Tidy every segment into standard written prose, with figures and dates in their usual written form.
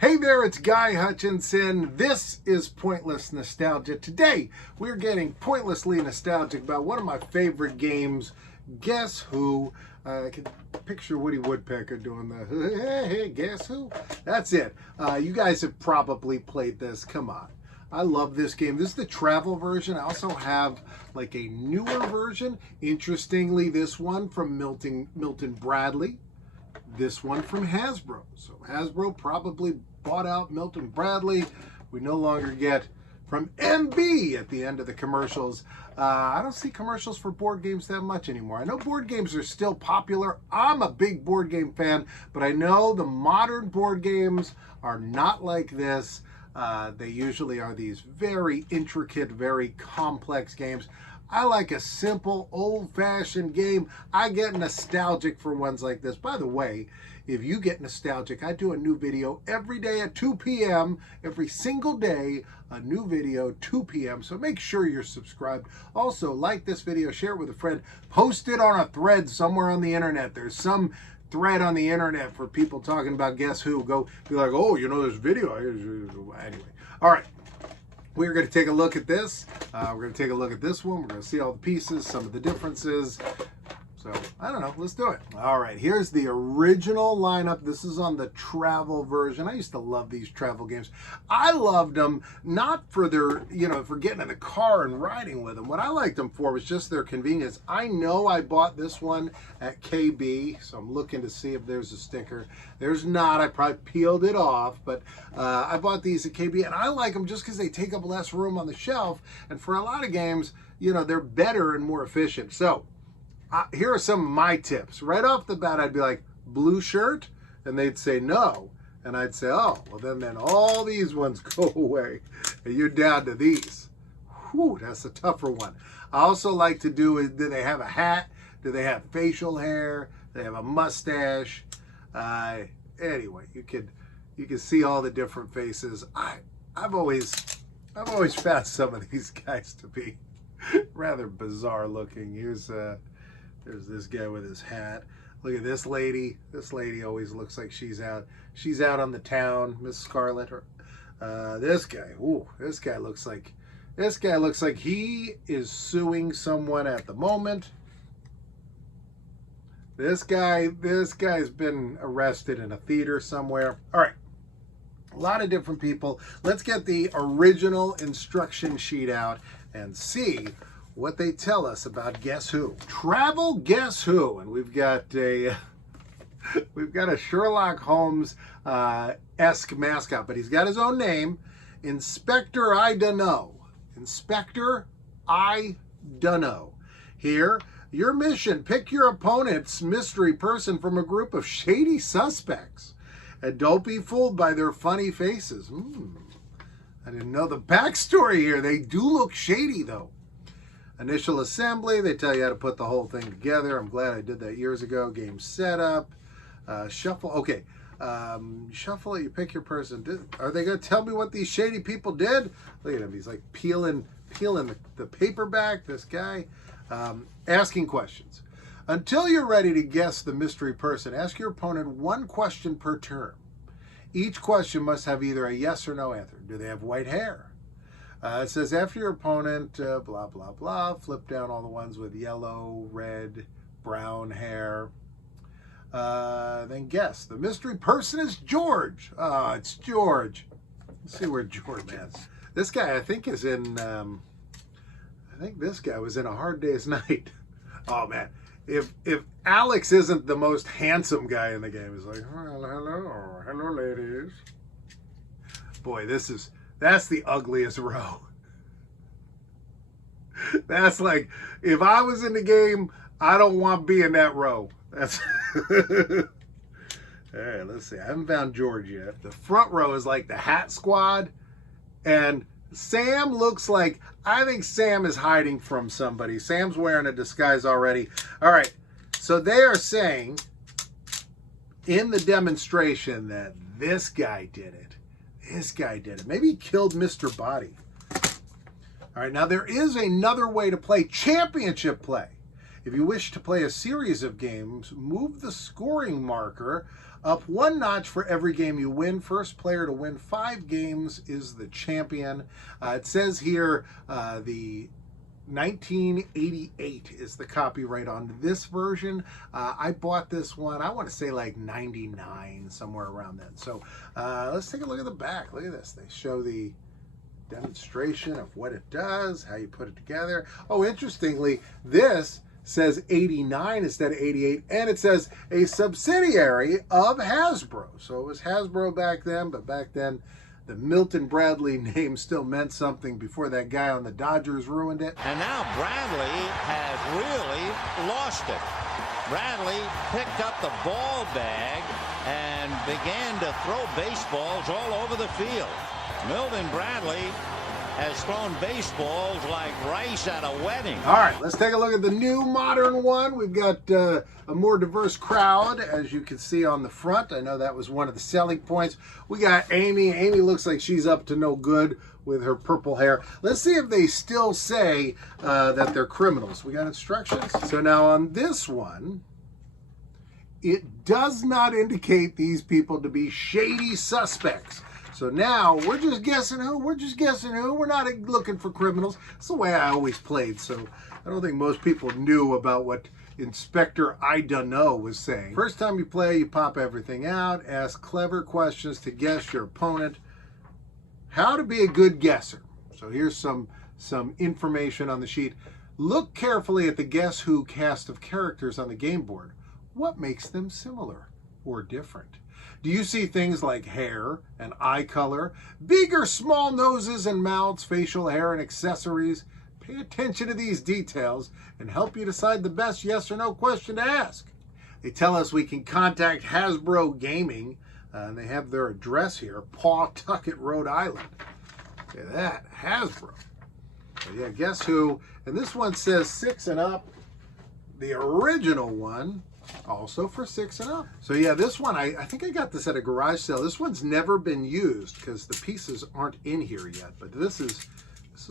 Hey there, it's Guy Hutchinson. This is Pointless Nostalgia. Today, we're getting pointlessly nostalgic about one of my favorite games, Guess Who? I can picture Woody Woodpecker doing the, hey, guess who? That's it. You guys have probably played this. Come on. I love this game. This is the travel version. I also have like a newer version. Interestingly, this one from Milton Bradley. This one from Hasbro. So Hasbro probably bought out Milton Bradley. We no longer get from MB at the end of the commercials. I don't see commercials for board games that much anymore. I know board games are still popular. I'm a big board game fan, but I know the modern board games are not like this. They usually are these very intricate, very complex games. I like a simple, old-fashioned game. I get nostalgic for ones like this. By the way, if you get nostalgic, I do a new video every day at 2 p.m. Every single day, a new video, 2 p.m. So make sure you're subscribed. Also, like this video, share it with a friend. Post it on a thread somewhere on the internet. There's some thread on the internet for people talking about Guess Who. Go be like, oh, you know, this video. Anyway, all right. We're going to take a look at this. We're going to take a look at this one. We're going to see all the pieces, some of the differences. So, I don't know. Let's do it. All right. Here's the original lineup. This is on the travel version. I used to love these travel games. I loved them not for their, for getting in the car and riding with them. What I liked them for was just their convenience. I know I bought this one at KB, so I'm looking to see if there's a sticker. There's not. I probably peeled it off, but I bought these at KB, and I like them just because they take up less room on the shelf. And for a lot of games, they're better and more efficient. So, here are some of my tips. Right off the bat, I'd be like, blue shirt? And they'd say no. And I'd say, oh, well, then all these ones go away. And you're down to these. Whew, that's a tougher one. I also like to do they have a hat? Do they have facial hair? Do they have a mustache? Anyway, you can see all the different faces. I've always found some of these guys to be rather bizarre looking. There's this guy with his hat. Look at this lady. This lady always looks like she's out on the town. Miss Scarlet. This guy. Ooh, this guy looks like he is suing someone at the moment. This guy's been arrested in a theater somewhere. All right. A lot of different people. Let's get the original instruction sheet out and see what they tell us about Guess Who. Travel Guess Who. And we've got a Sherlock Holmes esque mascot, but he's got his own name, Inspector I Dunno. Inspector I Dunno. Here, your mission: pick your opponent's mystery person from a group of shady suspects, and don't be fooled by their funny faces. I didn't know the backstory here. They do look shady though. Initial assembly, they tell you how to put the whole thing together. I'm glad I did that years ago. Game setup, shuffle. Okay, shuffle it, you pick your person. Are they going to tell me what these shady people did? Look at him, he's like peeling the paper back, this guy. Asking questions. Until you're ready to guess the mystery person, ask your opponent one question per turn. Each question must have either a yes or no answer. Do they have white hair? It says, after your opponent, blah, blah, blah, flip down all the ones with yellow, red, brown hair. Then guess. The mystery person is George. Oh, it's George. Let's see where George is. This guy, I think, is in, I think this guy was in A Hard Day's Night. Oh, man. If Alex isn't the most handsome guy in the game, he's like, hello, ladies. Boy, that's the ugliest row. That's like, if I was in the game, I don't want to be in that row. That's all right, let's see. I haven't found George yet. The front row is like the Hat Squad, and Sam looks like, I think Sam is hiding from somebody. Sam's wearing a disguise already. All right, so they are saying in the demonstration that this guy did it. This guy did it. Maybe he killed Mr. Body. All right, now there is another way to play championship play. If you wish to play a series of games, move the scoring marker Up one notch for every game you win. First player to win 5 games is the champion. It says here the 1988 is the copyright on this version. I bought this one, I want to say like 99, somewhere around then. So let's take a look at the back. Look at this. They show the demonstration of what it does, how you put it together. Oh, interestingly, this says 89 instead of 88, and it says a subsidiary of Hasbro. So it was Hasbro back then, but back then the Milton Bradley name still meant something before that guy on the Dodgers ruined it. And now Bradley has really lost it. Bradley picked up the ball bag and began to throw baseballs all over the field. Milton Bradley has thrown baseballs like rice at a wedding. All right, let's take a look at the new modern one. We've got a more diverse crowd, as you can see on the front. I know that was one of the selling points. We got Amy. Amy looks like she's up to no good with her purple hair. Let's see if they still say that they're criminals. We got instructions. So now on this one, it does not indicate these people to be shady suspects. So now we're just guessing who. We're just guessing who. We're not looking for criminals. It's the way I always played. So I don't think most people knew about what Inspector I Dunno was saying. First time you play, you pop everything out. Ask clever questions to guess your opponent. How to be a good guesser. So here's some information on the sheet. Look carefully at the Guess Who cast of characters on the game board. What makes them similar or different? Do you see things like hair and eye color, big or small noses and mouths, facial hair and accessories? Pay attention to these details and help you decide the best yes or no question to ask. They tell us we can contact Hasbro Gaming, and they have their address here, Pawtucket, Rhode Island. Look at that, Hasbro. So yeah, Guess Who? And this one says 6 and up. The original one, also for 6 and up. So yeah, this one, I think I got this at a garage sale. This one's never been used because the pieces aren't in here yet. But this is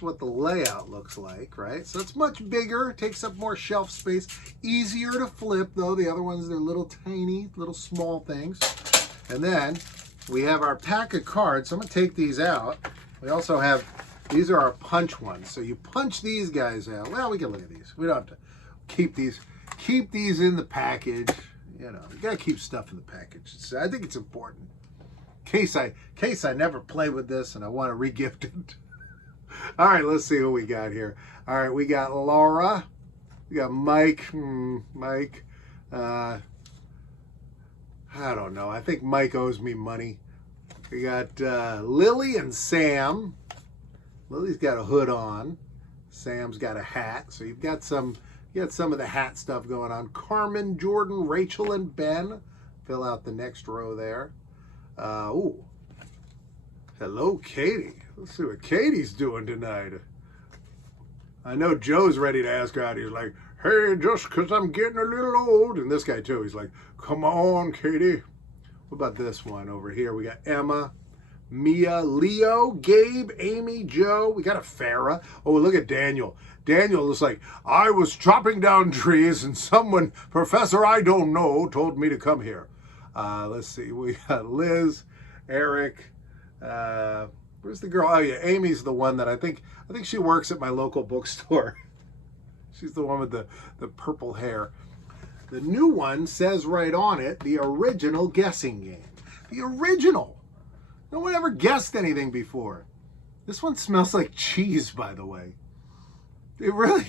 what the layout looks like, right? So it's much bigger, takes up more shelf space, easier to flip though. The other ones, they're little tiny, little small things. And then we have our pack of cards. So I'm gonna take these out. We also have, these are our punch ones. So you punch these guys out. Well, we can look at these. We don't have to keep these in the package. You know, you gotta keep stuff in the package. I think it's important. In case I never play with this and I want to re-gift it. All right, let's see who we got here. All right, we got Laura. We got Mike. Mike. I don't know. I think Mike owes me money. We got Lily and Sam. Lily's got a hood on. Sam's got a hat. So you've got some of the hat stuff going on. Carmen, Jordan, Rachel, and Ben. Fill out the next row there. Ooh. Hello, Katie. Let's see what Katie's doing tonight. I know Joe's ready to ask her out. He's like, hey, just because I'm getting a little old. And this guy, too, he's like, come on, Katie. What about this one over here? We got Emma, Mia, Leo, Gabe, Amy, Joe. We got a Farrah. Oh, look at Daniel. Daniel was like, I was chopping down trees and someone, Professor I don't know, told me to come here. Let's see. We got Liz, Eric. Where's the girl? Oh, yeah. Amy's the one that I think she works at my local bookstore. She's the one with the purple hair. The new one says right on it, the original guessing game. The original. No one ever guessed anything before. This one smells like cheese, by the way. It really,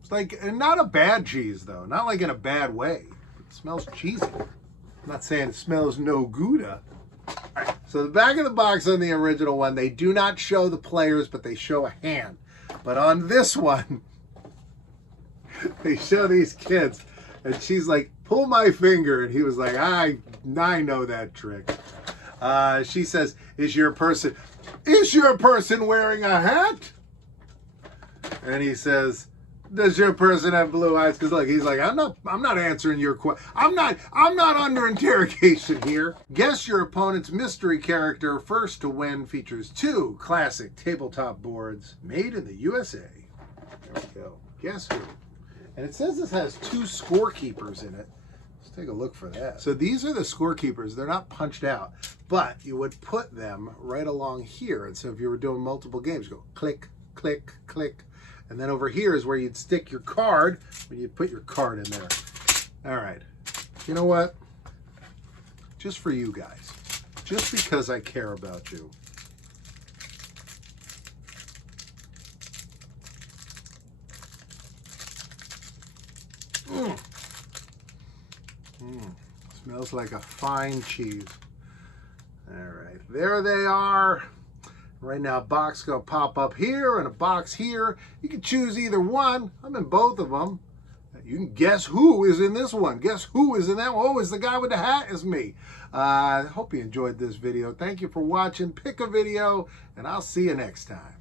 it's like, not a bad cheese though. Not like in a bad way. It smells cheesy. I'm not saying it smells no Gouda. All right, so the back of the box on the original one, they do not show the players, but they show a hand. But on this one, they show these kids, and she's like, pull my finger, and he was like, I know that trick. She says, is your person wearing a hat? And he says, does your person have blue eyes? Because look, he's like, I'm not answering your question. I'm not under interrogation here. Guess your opponent's mystery character. First to win features 2 classic tabletop boards made in the USA. There we go. Guess who? And it says this has 2 scorekeepers in it. Let's take a look for that. So these are the scorekeepers. They're not punched out, but you would put them right along here. And so if you were doing multiple games, go click, click, click. And then over here is where you'd stick your card when you'd put your card in there. All right. You know what? Just for you guys. Just because I care about you. Smells like a fine cheese. All right, there they are. Right now, a box gonna pop up here and a box here. You can choose either one. I'm in both of them. You can guess who is in this one. Guess who is in that one. Oh, it's the guy with the hat. It's me. I hope you enjoyed this video. Thank you for watching. Pick a video, and I'll see you next time.